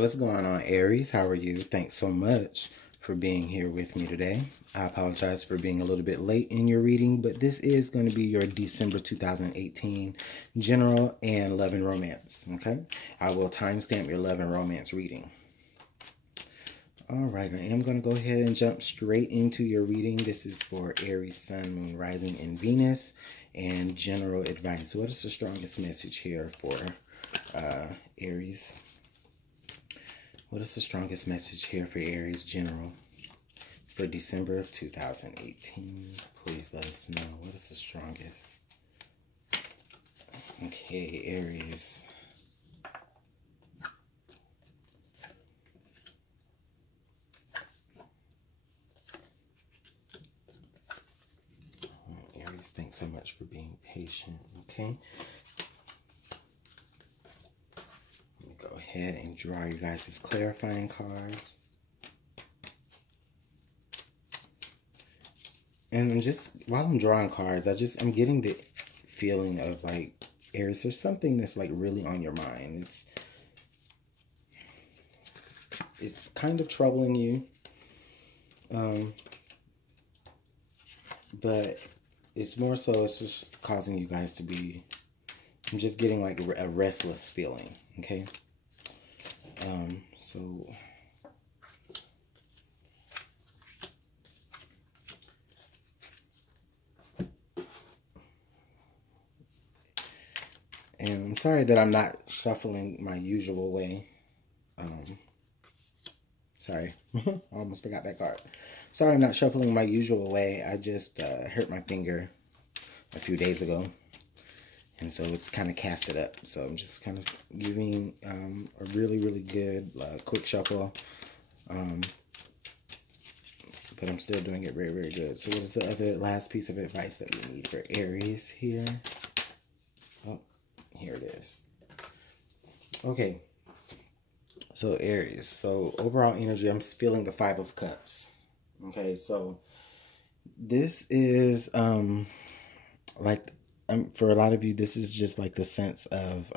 what's going on, Aries? How are you? Thanks so much for being here with me today. I apologize for being a little bit late in your reading, but this is going to be your December 2018 general and love and romance, okay? I will timestamp your love and romance reading. All right, I am going to go ahead and jump straight into your reading. This is for Aries, Sun, Moon, Rising, and Venus, and general advice. What is the strongest message here for Aries? What is the strongest message here for Aries general for December of 2018? Please let us know. What is the strongest? Okay, Aries. Aries, thanks so much for being patient, okay? Go ahead and draw you guys' clarifying cards. And just while I'm drawing cards, I'm getting the feeling of like, Aries, there's something that's like really on your mind. It's kind of troubling you. But it's more so it's just causing you guys to be, I'm just getting like a restless feeling, okay? And I'm sorry that I'm not shuffling my usual way. Sorry, I almost forgot that card. Sorry, I'm not shuffling my usual way. I just hurt my finger a few days ago. And so it's kind of casted up. So I'm just kind of giving a really, really good quick shuffle. But I'm still doing it very, very good. So what is the other last piece of advice that we need for Aries here? Oh, here it is. Okay. So Aries. So overall energy, I'm feeling the 5 of Cups. Okay, so this is like... for a lot of you, this is just like the sense of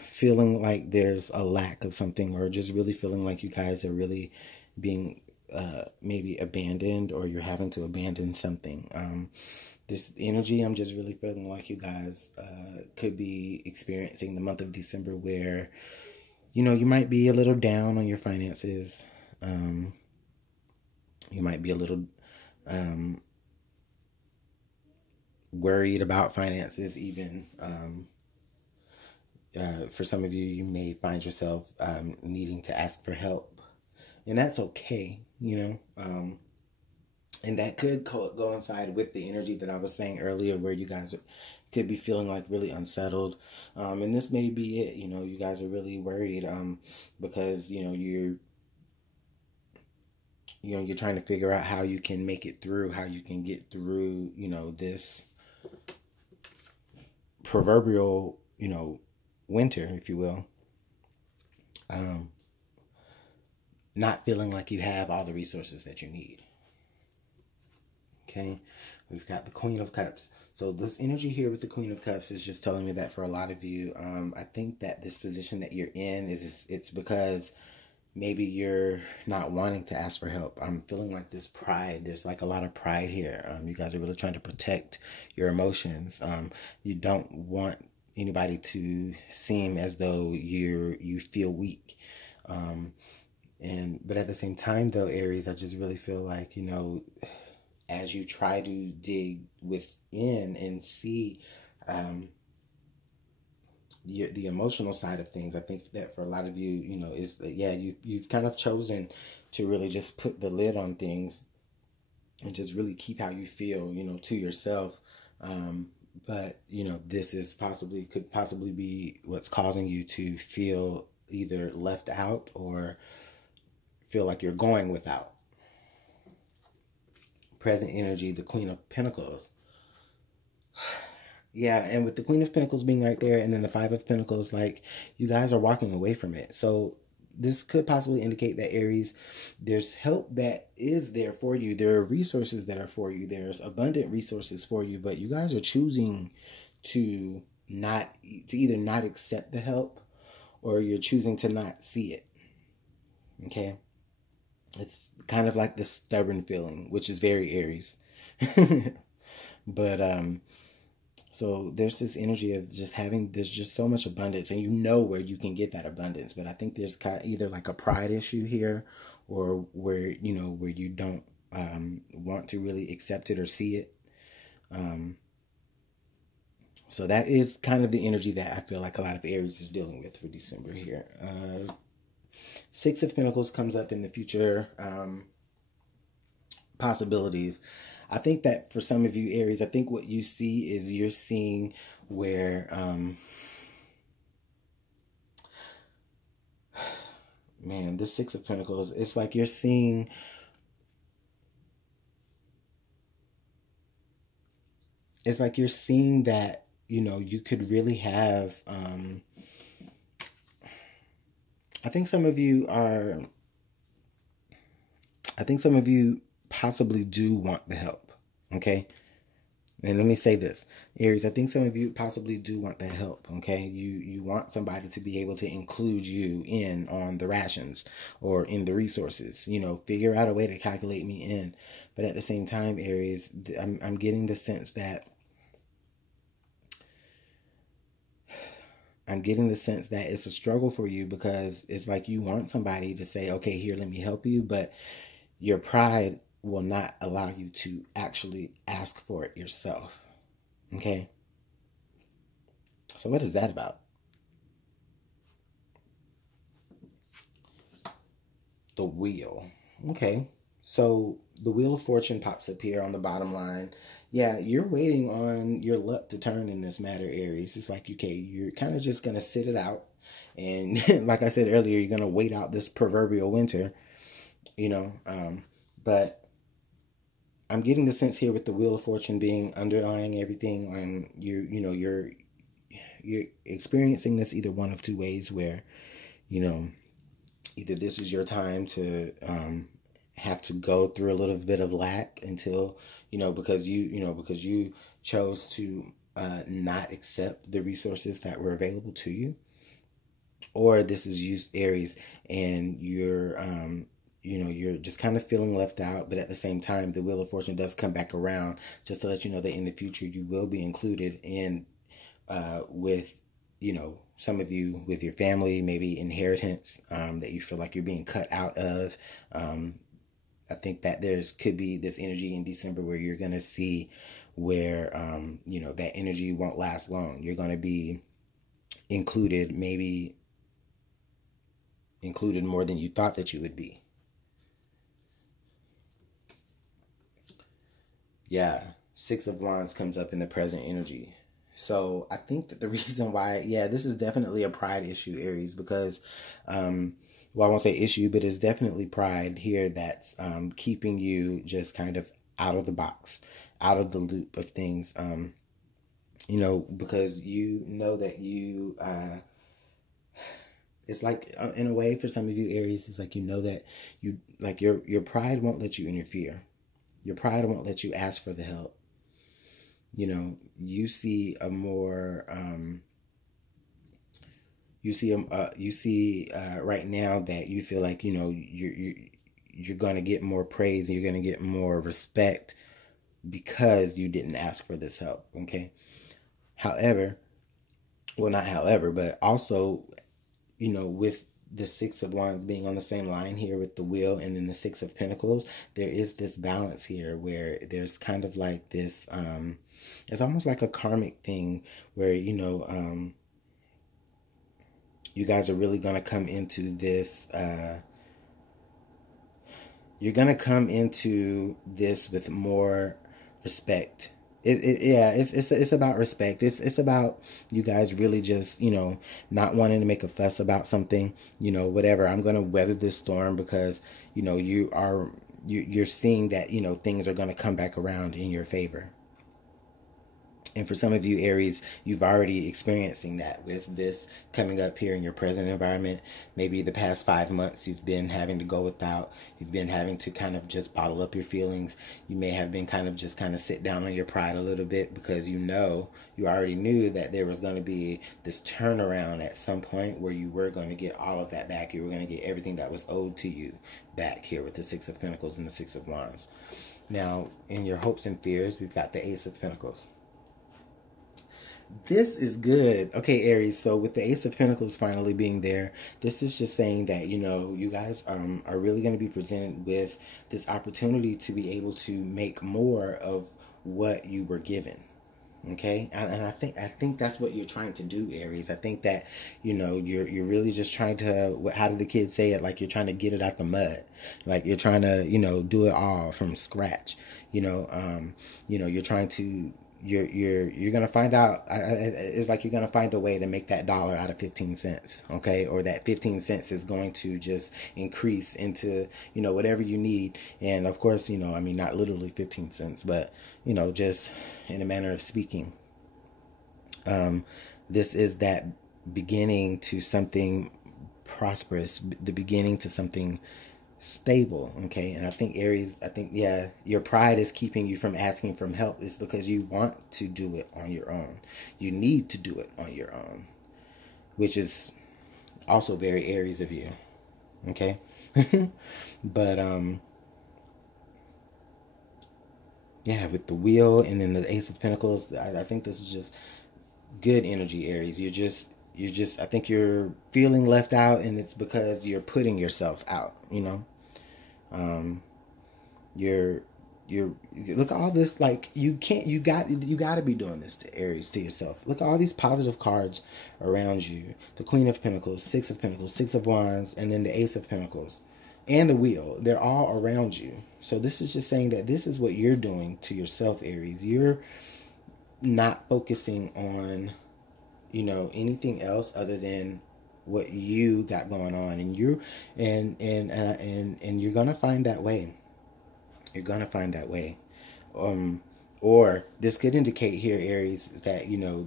feeling like there's a lack of something, or just really feeling like you guys are really being maybe abandoned, or you're having to abandon something. This energy, I'm just really feeling like you guys could be experiencing the month of December where, you know, you might be a little down on your finances. You might be a little... worried about finances even. For some of you, you may find yourself needing to ask for help, and that's okay, you know. And that could coincide with the energy that I was saying earlier, where you guys could be feeling like really unsettled, and this may be it. You know, you guys are really worried because you're trying to figure out how you can make it through, how you can get through, this proverbial, winter, if you will. Not feeling like you have all the resources that you need. Okay, we've got the Queen of Cups. So this energy here with the Queen of Cups is just telling me that for a lot of you, I think that this position that you're in it's because maybe you're not wanting to ask for help. I'm feeling like this pride. There's like a lot of pride here. You guys are really trying to protect your emotions. You don't want anybody to seem as though you feel weak. But at the same time, though, Aries, I just really feel like, as you try to dig within and see the emotional side of things, I think that for a lot of you, you've kind of chosen to really just put the lid on things and just really keep how you feel, to yourself. But this is could possibly be what's causing you to feel either left out or feel like you're going without. Present energy, the Queen of Pentacles. Yeah, and with the Queen of Pentacles being right there, and then the 5 of Pentacles, like, you guys are walking away from it. So this could possibly indicate that, Aries, there's help that is there for you. There are resources that are for you. There's abundant resources for you, but you guys are choosing to either not accept the help or you're choosing to not see it. Okay? It's kind of like this stubborn feeling, which is very Aries. But so there's this energy of just having, there's just so much abundance, and you know where you can get that abundance. But I think there's either like a pride issue here, or where, you know, where you don't want to really accept it or see it. So that is kind of the energy that I feel like a lot of Aries is dealing with for December here. Six of Pentacles comes up in the future possibilities. I think that for some of you Aries, I think what you see is you're seeing where, man, this Six of Pentacles, it's like you're seeing, it's like you're seeing that, you know, you could really have, I think some of you possibly do want the help, okay? And let me say this, Aries, I think some of you possibly do want the help, okay? You want somebody to be able to include you in on the rations or in the resources, you know, figure out a way to calculate me in. But at the same time, Aries, I'm getting the sense that it's a struggle for you, because it's like you want somebody to say, okay, here, let me help you, but your pride will not allow you to actually ask for it yourself. Okay? So what is that about? The Wheel. Okay. So the Wheel of Fortune pops up here on the bottom line. Yeah, you're waiting on your luck to turn in this matter, Aries. It's like, okay, you're kind of just going to sit it out. And like I said earlier, you're going to wait out this proverbial winter, you know. But I'm getting the sense here with the Wheel of Fortune being underlying everything, and you're experiencing this either one of two ways, where, you know, either this is your time to have to go through a little bit of lack until, you know, because you chose to not accept the resources that were available to you, or this is you, Aries, and you're you're just kind of feeling left out. But at the same time, the Wheel of Fortune does come back around just to let you know that in the future you will be included in with, you know, some of you with your family, maybe inheritance that you feel like you're being cut out of. I think that could be this energy in December where you're going to see where, you know, that energy won't last long. You're going to be included, maybe included more than you thought that you would be. Yeah, Six of Wands comes up in the present energy. So I think that the reason why, yeah, this is definitely a pride issue, Aries, because, well, I won't say issue, but it's definitely pride here that's keeping you just kind of out of the box, out of the loop of things, you know, because you know that you, it's like, in a way, for some of you Aries, it's like, you know that you, like, your pride won't let you interfere. Your pride won't let you ask for the help. You know, you see a more, right now that you feel like, you know, you're going to get more praise, and you're going to get more respect because you didn't ask for this help. Okay. However, well, not however, but also, you know, with the Six of Wands being on the same line here with the Wheel and then the Six of Pentacles, there is this balance here where there's kind of like this, it's almost like a karmic thing where, you know, you guys are really going to come into this, you're going to come into this with more respect. It's about respect. It's about you guys really just, you know, not wanting to make a fuss about something, you know, whatever. I'm going to weather this storm because, you know, you're seeing that, you know, things are going to come back around in your favor. And for some of you, Aries, you've already experiencing that with this coming up here in your present environment. Maybe the past 5 months you've been having to go without. You've been having to kind of just bottle up your feelings. You may have been kind of sit down on your pride a little bit because you already knew that there was going to be this turnaround at some point where you were going to get all of that back. You were going to get everything that was owed to you back here with the Six of Pentacles and the Six of Wands. Now, in your hopes and fears, we've got the Ace of Pentacles. This is good. Okay, Aries, so with the Ace of Pentacles finally being there, this is just saying that, you guys are really going to be presented with this opportunity to be able to make more of what you were given. Okay, and I think that's what you're trying to do, Aries. I think that, you're really just trying to, how do the kids say it? Like you're trying to get it out the mud. Like you're trying to, do it all from scratch. You're trying to, you're gonna find out. It's like you're gonna find a way to make that dollar out of 15 cents, okay? Or that 15 cents is going to just increase into whatever you need. And of course, I mean, not literally 15 cents, but just in a manner of speaking. This is that beginning to something prosperous, the beginning to something stable. Okay, and I think Aries, yeah, your pride is keeping you from asking for help. It's because you want to do it on your own. You need to do it on your own, which is also very Aries of you. Okay. But yeah, with the Wheel and then the Ace of Pentacles, I think this is just good energy, Aries. I think you're feeling left out, and it's because you're putting yourself out, you're look at all this, like you got to be doing this to Aries, to yourself. Look at all these positive cards around you. The Queen of Pentacles, Six of Pentacles, Six of Wands, and then the Ace of Pentacles and the Wheel. They're all around you. So this is just saying that this is what you're doing to yourself, Aries. You're not focusing on anything else other than what you got going on, and you're gonna find that way. You're gonna find that way. Or this could indicate here, Aries, that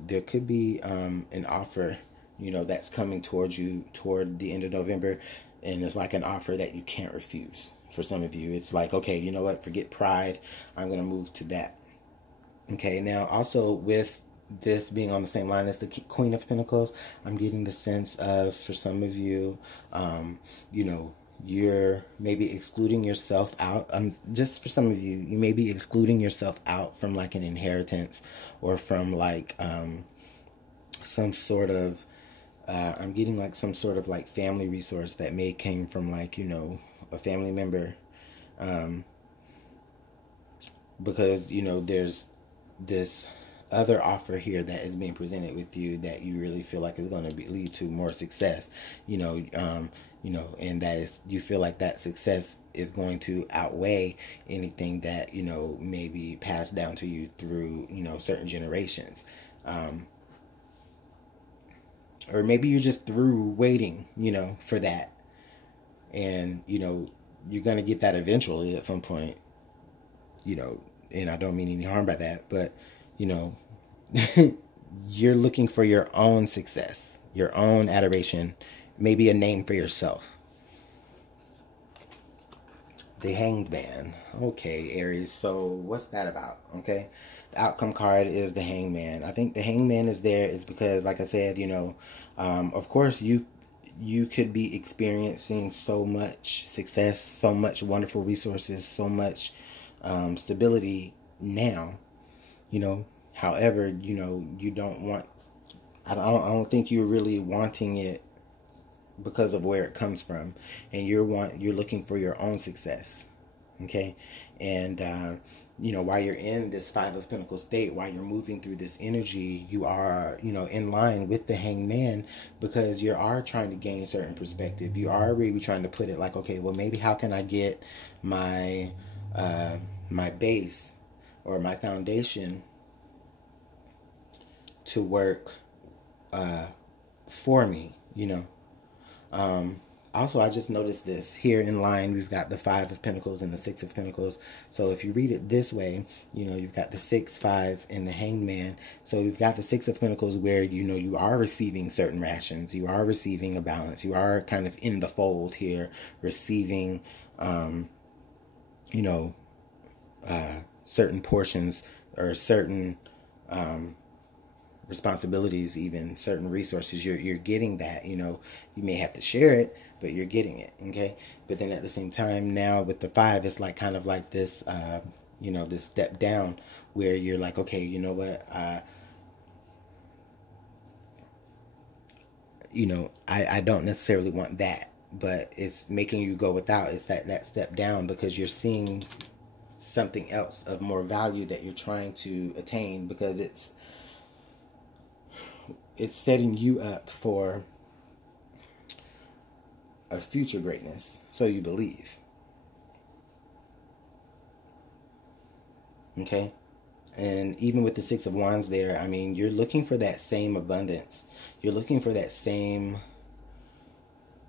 there could be an offer that's coming towards you toward the end of November, and it's like an offer that you can't refuse. For some of you, it's like, okay, you know what, forget pride, I'm gonna move to that. Okay, now also with this being on the same line as the Queen of Pentacles, I'm getting the sense of, for some of you, you're maybe excluding yourself out. Just for some of you, you may be excluding yourself out from like an inheritance, or from like some sort of, I'm getting like some sort of like family resource that may came from like, a family member, because, there's this other offer here that is being presented with you that you really feel like is going to lead to more success, and that is, you feel like that success is going to outweigh anything that, may be passed down to you through, certain generations. Or maybe you're just through waiting, for that. And, you're going to get that eventually at some point, and I don't mean any harm by that, but, you're looking for your own success, your own adoration, maybe a name for yourself. The Hanged Man. Okay, Aries. So what's that about? Okay. The outcome card is the Hanged Man. I think the Hanged Man is there is because, like I said, of course you could be experiencing so much success, so much wonderful resources, so much stability now, however, you don't want, I don't think you're really wanting it because of where it comes from, and you're looking for your own success. Okay. And while you're in this Five of Pentacles state, while you're moving through this energy, you are in line with the Hanged Man, because you are trying to gain a certain perspective. You are really trying to put it like, okay, well, maybe how can I get my my base or my foundation to work for me, Also, I just noticed this here in line. We've got the Five of Pentacles and the Six of Pentacles. So if you read it this way, you know, you've got the 6, 5, and the Hanged Man. So you've got the Six of Pentacles where, you know, you are receiving certain rations. You are receiving a balance. You are kind of in the fold here, receiving, you know, certain portions or certain responsibilities, even certain resources. You're getting that, you know. You may have to share it, but you're getting it, okay? But then at the same time, now with the 5, it's like kind of like this, you know, this step down where you're like, okay, you know what, you know, I don't necessarily want that, but it's making you go without. It's that step down because you're seeing something else of more value that you're trying to attain, because it's setting you up for a future greatness, so you believe. Okay? And even with the Six of Wands there, I mean, you're looking for that same abundance. You're looking for that same,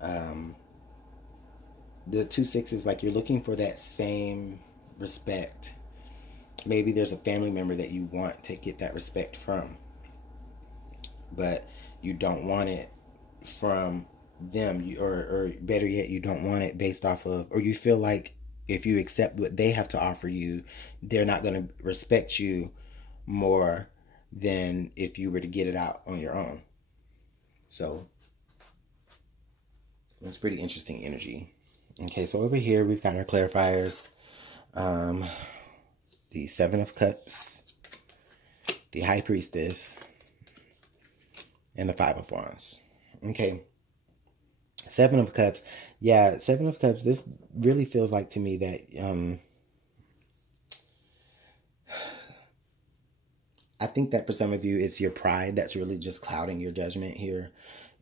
the 2 sixes, like you're looking for that same respect. Maybe there's a family member that you want to get that respect from, but you don't want it from them, or better yet, you don't want it based off of, or you feel like if you accept what they have to offer you, they're not going to respect you more than if you were to get it out on your own. So that's pretty interesting energy. Okay, so over here we've got our clarifiers. The Seven of Cups, the High Priestess, and the Five of Wands. Okay. Seven of Cups. Yeah, Seven of Cups. This really feels like to me that I think that for some of you, it's your pride that's really just clouding your judgment here.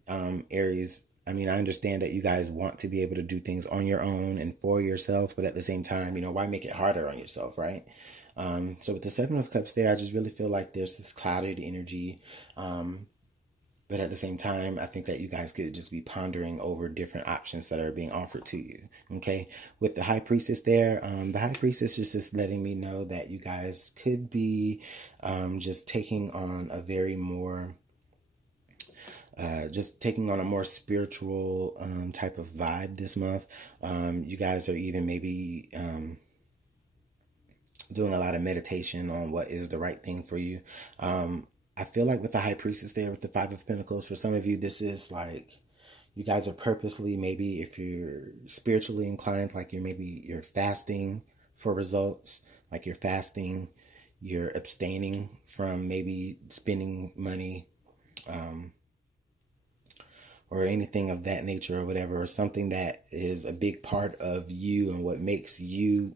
Aries, I mean, I understand that you guys want to be able to do things on your own and for yourself, but at the same time, you know, why make it harder on yourself, right? So with the Seven of Cups there, I just really feel like there's this clouded energy. But at the same time, I think that you guys could just be pondering over different options that are being offered to you. Okay. With the High Priestess there, the High Priestess is just letting me know that you guys could be just taking on a very more, just taking on a more spiritual type of vibe this month. You guys are even maybe doing a lot of meditation on what is the right thing for you. I feel like with the High Priestess there, with the Five of Pentacles, for some of you, this is like you guys are purposely, maybe if you're spiritually inclined, like you're fasting for results, like you're fasting, you're abstaining from maybe spending money, or anything of that nature or whatever, or something that is a big part of you and what makes you,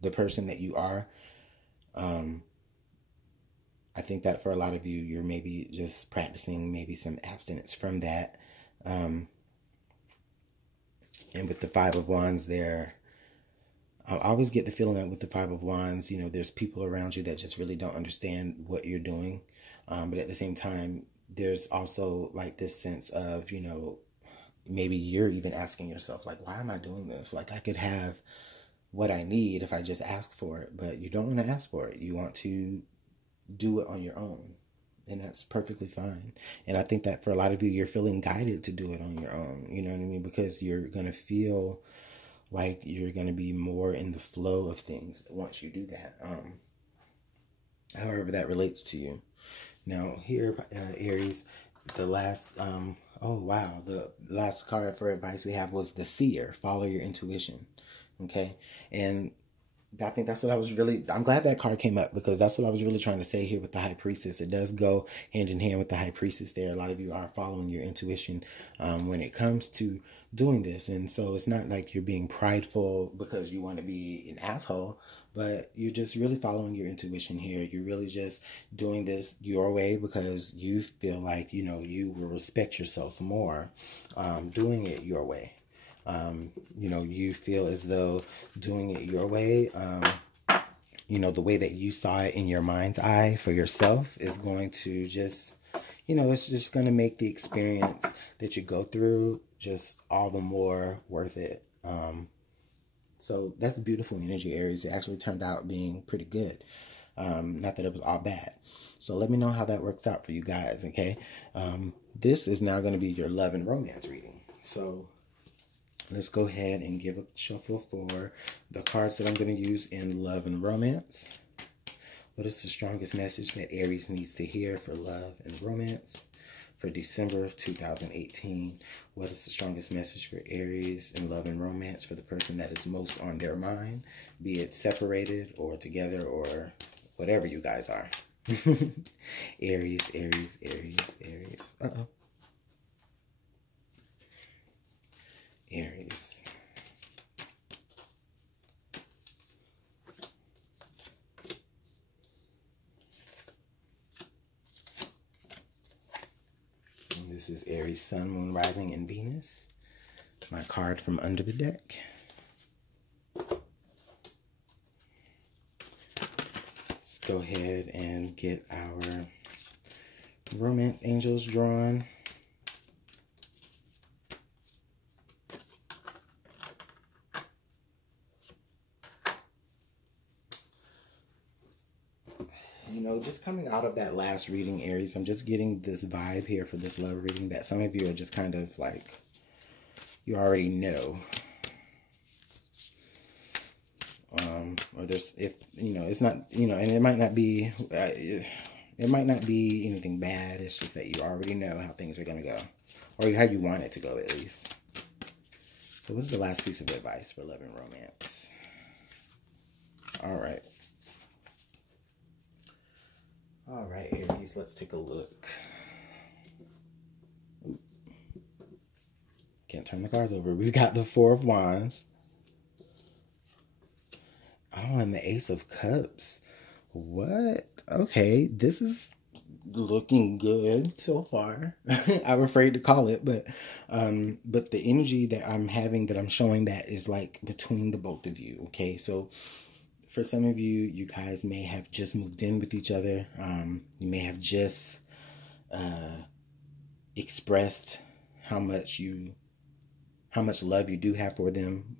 the person that you are. I think that for a lot of you, you're maybe just practicing maybe some abstinence from that. And with the Five of Wands there, I always get the feeling that with the Five of Wands, you know, there's people around you that just really don't understand what you're doing. But at the same time, there's also like this sense of, you know, maybe you're even asking yourself, like, why am I doing this? Like, I could have what I need if I just ask for it, but you don't want to ask for it. You want to do it on your own, and that's perfectly fine. And I think that for a lot of you, you're feeling guided to do it on your own, you know what I mean, because you're going to feel like you're going to be more in the flow of things once you do that, however that relates to you. Now here, Aries, the last oh wow, the last card for advice we have was the Seer. Follow your intuition. Okay, and I think that's what I was really, I'm glad that card came up, because that's what I was really trying to say here with the High Priestess. It does go hand in hand with the High Priestess there. A lot of you are following your intuition when it comes to doing this. And so it's not like you're being prideful because you want to be an asshole, but you're just really following your intuition here. You're really just doing this your way because you feel like, you know, you will respect yourself more doing it your way. You know, you feel as though doing it your way, you know, the way that you saw it in your mind's eye for yourself is going to just, you know, it's just going to make the experience that you go through just all the more worth it. So that's beautiful energy, Aries. It actually turned out being pretty good. Not that it was all bad. So let me know how that works out for you guys, okay? This is now going to be your love and romance reading. So let's go ahead and give a shuffle for the cards that I'm going to use in love and romance. What is the strongest message that Aries needs to hear for love and romance for December of 2018? What is the strongest message for Aries in love and romance for the person that is most on their mind, be it separated or together or whatever you guys are? Aries, Aries, Aries, Aries. Uh-oh. Aries. And this is Aries, Sun, Moon, Rising, and Venus. My card from under the deck. Let's go ahead and get our romance angels drawn. You know, just coming out of that last reading, Aries, I'm just getting this vibe here for this love reading that some of you are just kind of like, you already know. Or there's, if, you know, it's not, you know, and it might not be, anything bad. It's just that you already know how things are going to go. Or how you want it to go, at least. So what is the last piece of advice for love and romance? All right. All right, Aries, let's take a look. Ooh. Can't turn the cards over. We got the Four of Wands. Oh, and the Ace of Cups. What? Okay, this is looking good so far. I'm afraid to call it, but the energy that I'm having, that I'm showing, that is like between the both of you. Okay, so for some of you, you guys may have just moved in with each other. You may have just expressed how much love you do have for them.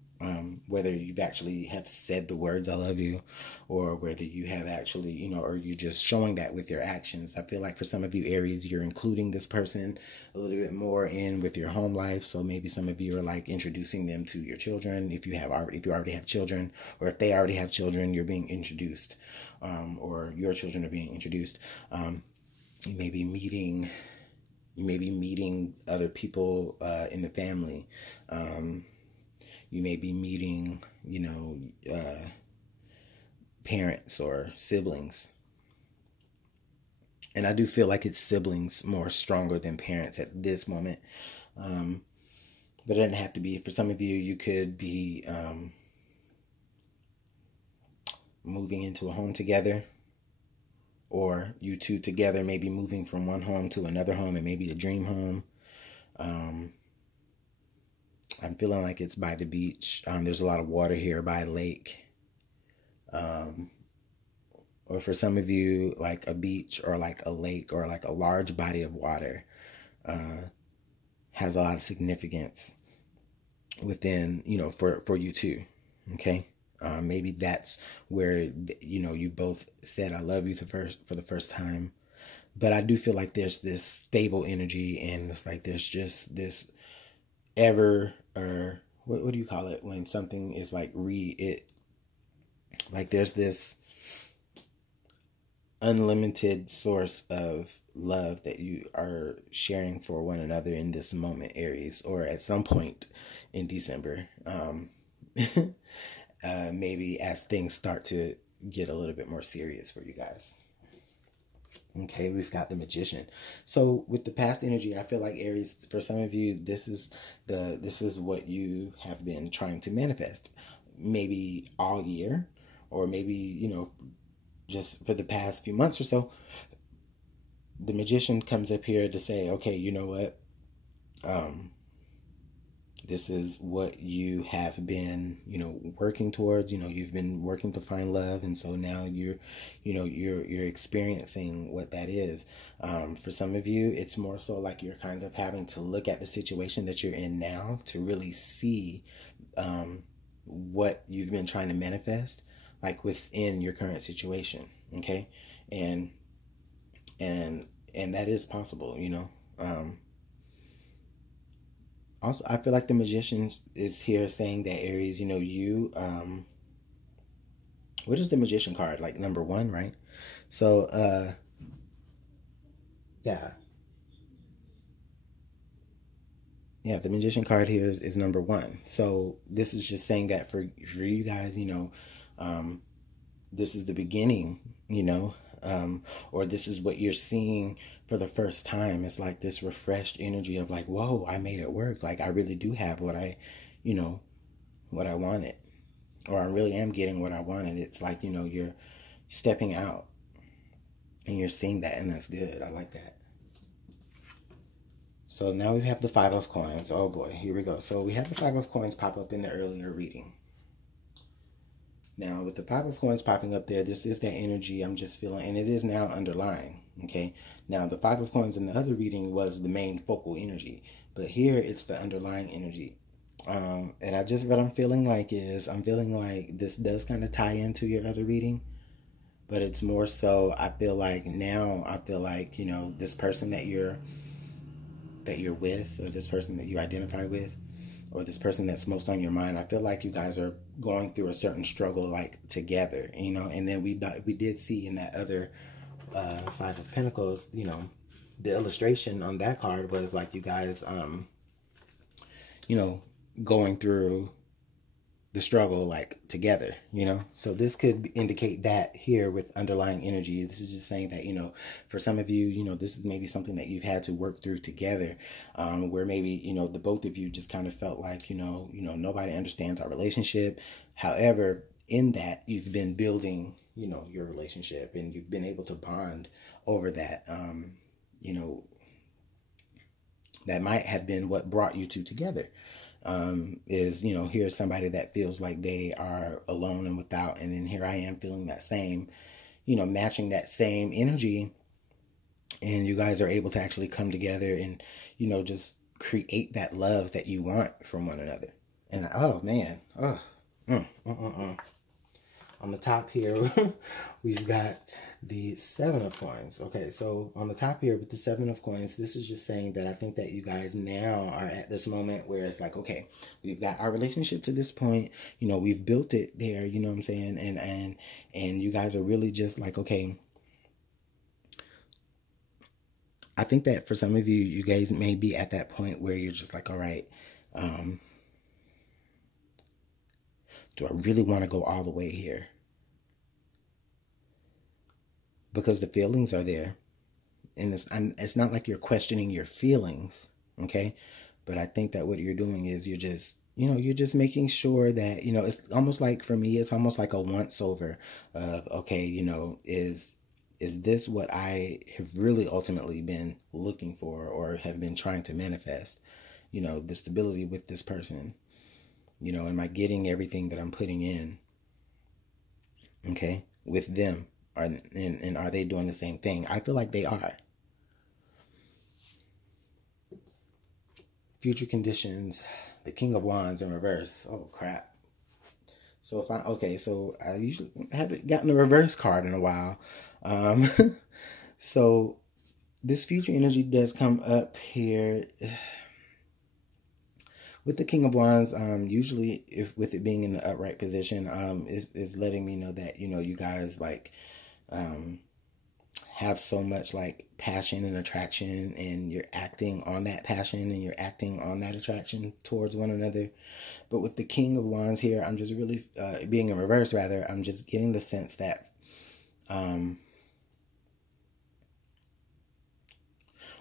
Whether you've actually have said the words "I love you," or whether you have actually, you know, or you're just showing that with your actions. I feel like for some of you, Aries, you're including this person a little bit more in with your home life. So maybe some of you are like introducing them to your children. If you already have children, or if they already have children, you're being introduced, or your children are being introduced. You may be meeting other people in the family. You may be meeting, you know, parents or siblings. And I do feel like it's siblings more stronger than parents at this moment. But it doesn't have to be. For some of you, you could be moving into a home together. Or you two together, maybe moving from one home to another home, and maybe a dream home. I'm feeling like it's by the beach. There's a lot of water here, by a lake. Or for some of you, like a beach or like a lake or like a large body of water has a lot of significance within, you know, for you too. Okay. Maybe that's where, you know, you both said "I love you" for the first time. But I do feel like there's this stable energy, and it's like there's just this ever, or what do you call it when something is like like there's this unlimited source of love that you are sharing for one another in this moment, Aries, or at some point in December. Maybe as things start to get a little bit more serious for you guys. Okay, we've got the Magician. So with the past energy, I feel like, Aries, for some of you, this is what you have been trying to manifest, maybe all year, or maybe, you know, just for the past few months or so. The Magician comes up here to say, okay, you know what? This is what you have been, you know, working towards. You know, you've been working to find love, and so now you're, you know, you're experiencing what that is. For some of you, it's more so like you're kind of having to look at the situation that you're in now to really see what you've been trying to manifest, like within your current situation. Okay, and that is possible, you know. Also, I feel like the Magician is here saying that Aries, you know, you, what is the Magician card? Like number 1, right? So, yeah. Yeah, the Magician card here is number 1. So this is just saying that for you guys, you know, this is the beginning, you know, or this is what you're seeing for the first time. It's like this refreshed energy of like, whoa, I made it work. Like I really do have what I, you know, what I wanted, or I really am getting what I wanted. It's like, you know, you're stepping out and you're seeing that, and that's good. I like that. So now we have the 5 of Coins. Oh boy, here we go. So we have the 5 of Coins pop up in the earlier reading. Now, with the 5 of Coins popping up there, this is that energy I'm just feeling, and it is now underlying, okay? Now, the 5 of Coins in the other reading was the main focal energy, but here it's the underlying energy. And what I'm feeling like is, I'm feeling like this does kind of tie into your other reading, but it's more so, I feel like, you know, this person that you're with, or this person that you identify with, or this person that's most on your mind, I feel like you guys are going through a certain struggle, like together, you know. And then we did see in that other 5 of Pentacles, you know, the illustration on that card was like you guys, you know, going through the struggle like together, you know. So this could indicate that here with underlying energy. This is just saying that, you know, for some of you, you know, this is maybe something that you've had to work through together, where maybe, you know, the both of you just kind of felt like, you know, nobody understands our relationship. However, in that you've been building, you know, your relationship, and you've been able to bond over that. You know, that might have been what brought you two together. Is, you know, here's somebody that feels like they are alone and without, and then here I am feeling that same, you know, matching that same energy, and you guys are able to actually come together and, you know, just create that love that you want from one another. And oh man, on the top here, we've got the 7 of Coins. Okay, so on the top here with the 7 of Coins, this is just saying that I think that you guys now are at this moment where it's like, okay, we've got our relationship to this point. You know, we've built it there, you know what I'm saying? And you guys are really just like, okay, I think that for some of you, you guys may be at that point where you're just like, all right, do I really want to go all the way here? Because the feelings are there. And it's not like you're questioning your feelings, okay? But I think that what you're doing is you're just, you know, you're just making sure that, you know, it's almost like, for me, it's almost like a once over of, okay, you know, is this what I have really ultimately been looking for or have been trying to manifest? You know, the stability with this person. You know, am I getting everything that I'm putting in, okay, with them? And are they doing the same thing? I feel like they are. Future conditions, the King of Wands in reverse. Oh, crap. So so I usually haven't gotten a reverse card in a while. So this future energy does come up here. With the King of Wands, usually, if with it being in the upright position, is letting me know that, you know, you guys like have so much like passion and attraction, and you're acting on that passion and you're acting on that attraction towards one another. But with the King of Wands here, I'm just really being in reverse, rather, I'm just getting the sense that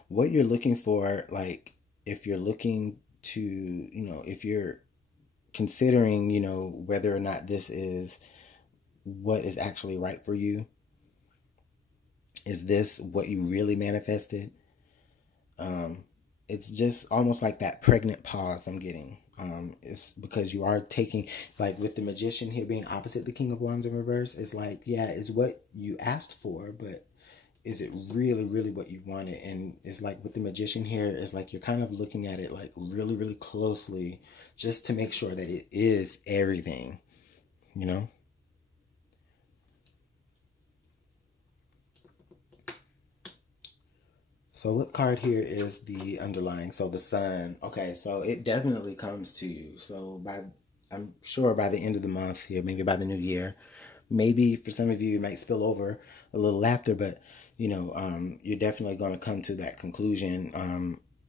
what you're looking for, like if you're looking to, you know, if you're considering, you know, whether or not this is what is actually right for you, is this what you really manifested? it's just almost like that pregnant pause I'm getting. It's because you are taking, like with the Magician here being opposite the King of Wands in reverse, it's like, yeah, it's what you asked for, but is it really, really what you wanted? And it's like with the Magician here, it's like you're kind of looking at it like really, really closely just to make sure that it is everything, you know? So what card here is the underlying? So the Sun. Okay, so it definitely comes to you. So I'm sure by the end of the month here, maybe by the new year, maybe for some of you it might spill over a little after, but you're definitely going to come to that conclusion.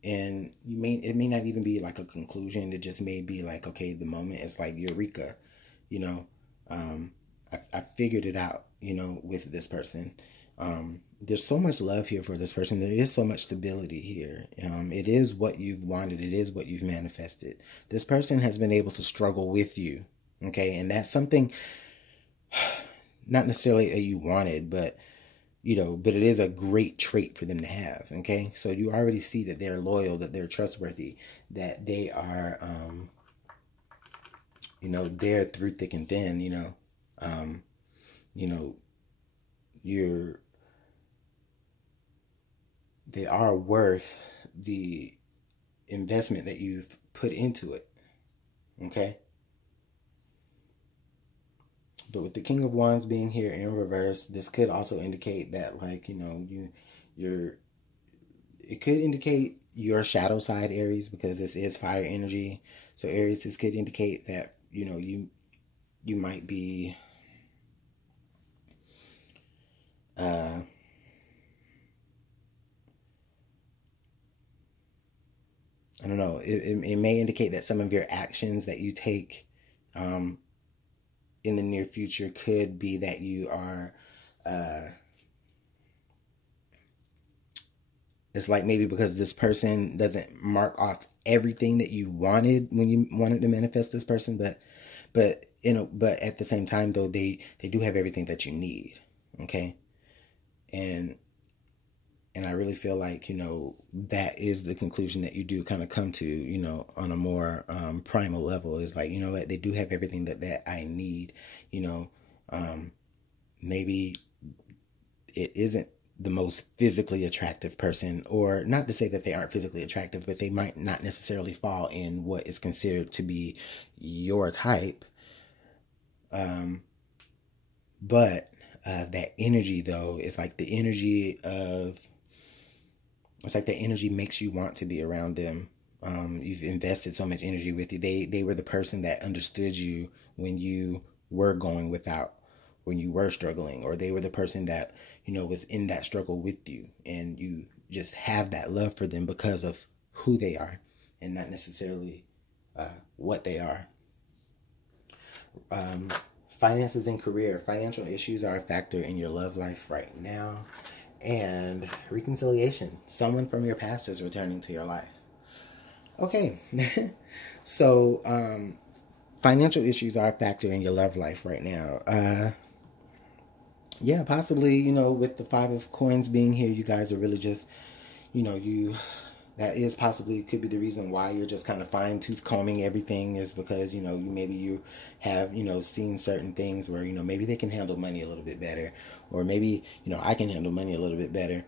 And it may not even be like a conclusion. It just may be like, okay, the moment is like eureka, you know. I figured it out, with this person. There's so much love here for this person. There is so much stability here. It is what you've wanted. It is what you've manifested. This person has been able to struggle with you. Okay. And that's something not necessarily that you wanted, but but it is a great trait for them to have. Okay. So you already see that they're loyal, that they're trustworthy, that they are, they're through thick and thin, you're they are worth the investment that you've put into it. Okay? But with the King of Wands being here in reverse, this could also indicate that, like, it could indicate your shadow side, Aries, because this is fire energy. So Aries, this could indicate that, you might be I don't know. It may indicate that some of your actions that you take in the near future could be that you are. It's like maybe because this person doesn't mark off everything that you wanted when you wanted to manifest this person, but at the same time though they do have everything that you need. Okay, and I really feel like, that is the conclusion that you do kind of come to, on a more primal level. Is like, what, they do have everything that I need, maybe it isn't the most physically attractive person, or not to say that they aren't physically attractive, but they might not necessarily fall in what is considered to be your type. But that energy though, is like the energy of, it's like that energy makes you want to be around them. You've invested so much energy with you. They were the person that understood you when you were going without, when you were struggling, or they were the person that, was in that struggle with you, and you just have that love for them because of who they are and not necessarily what they are. Finances and career. Financial issues are a factor in your love life right now. And reconciliation. Someone from your past is returning to your life. Okay. So, financial issues are a factor in your love life right now. Yeah, possibly, with the Five of Coins being here, you guys are really just, that is possibly could be the reason why you're just kind of fine tooth combing everything, is because, maybe you have, seen certain things where, maybe they can handle money a little bit better, or maybe, I can handle money a little bit better.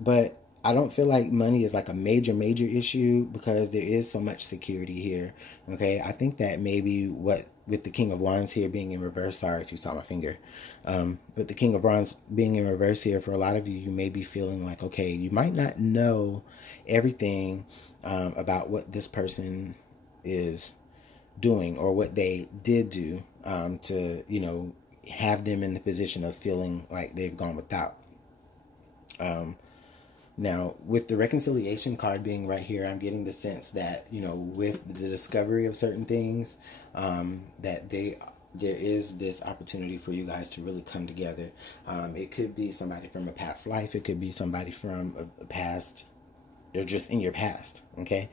But I don't feel like money is like a major issue, because there is so much security here. Okay. I think that maybe with the King of Wands here being in reverse, sorry if you saw my finger, with the King of Wands being in reverse here, for a lot of you, you may be feeling like, okay, you might not know everything about what this person is doing, or what they did do to, have them in the position of feeling like they've gone without. Now, with the reconciliation card being right here, I'm getting the sense that, with the discovery of certain things, that there is this opportunity for you guys to really come together. It could be somebody from a past life. It could be somebody from a past. They're just in your past. Okay.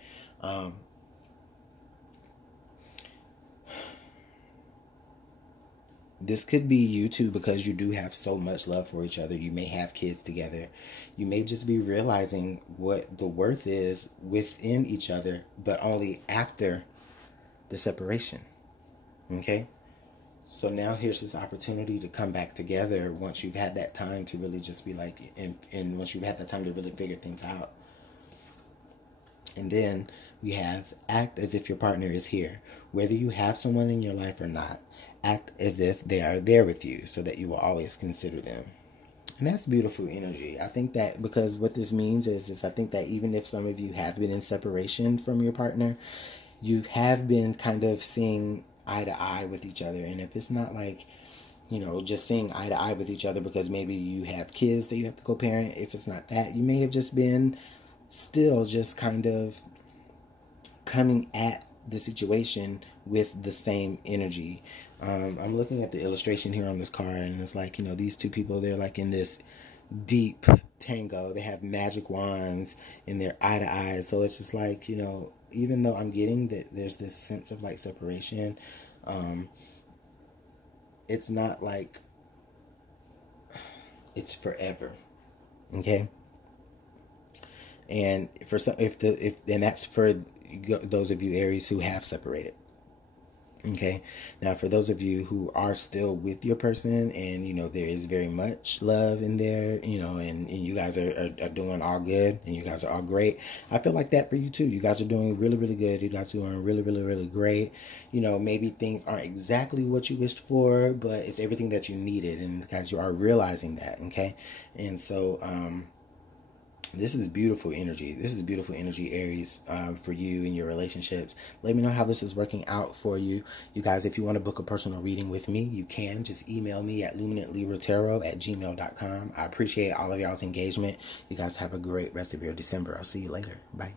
this could be you too, because you do have so much love for each other. You may have kids together. You may just be realizing what the worth is within each other, but only after the separation. Okay? So now here's this opportunity to come back together once you've had that time to really just be like, and once you've had that time to really figure things out. And then we have act as if your partner is here. Whether you have someone in your life or not, act as if they are there with you so that you will always consider them. And that's beautiful energy. I think that, because what this means is I think that even if some of you have been in separation from your partner, you have been kind of seeing eye to eye with each other. And if it's not like, you know, just seeing eye to eye with each other because maybe you have kids that you have to co-parent, if it's not that, you may have just been still just kind of coming at the situation with the same energy. I'm looking at the illustration here on this card, and it's like, you know, these two people, they're like in this deep tango. They have magic wands and they're eye to eye. So it's just like, you know, even though I'm getting that there's this sense of like separation, it's not like it's forever. Okay? And for some, and that's for those of you Aries who have separated. Okay, now for those of you who are still with your person, and you know there is very much love in there, you know, and you guys are doing all good, and you guys are all great. I feel like that for you too. You guys are doing really, really good. You guys are doing really, really, really great. You know, maybe things aren't exactly what you wished for, but it's everything that you needed, and guys, you are realizing that. Okay, and so this is beautiful energy. This is beautiful energy, Aries, for you and your relationships. Let me know how this is working out for you. You guys, if you want to book a personal reading with me, you can. Just email me at LuminantLibraTarot@gmail.com. I appreciate all of y'all's engagement. You guys have a great rest of your December. I'll see you later. Bye.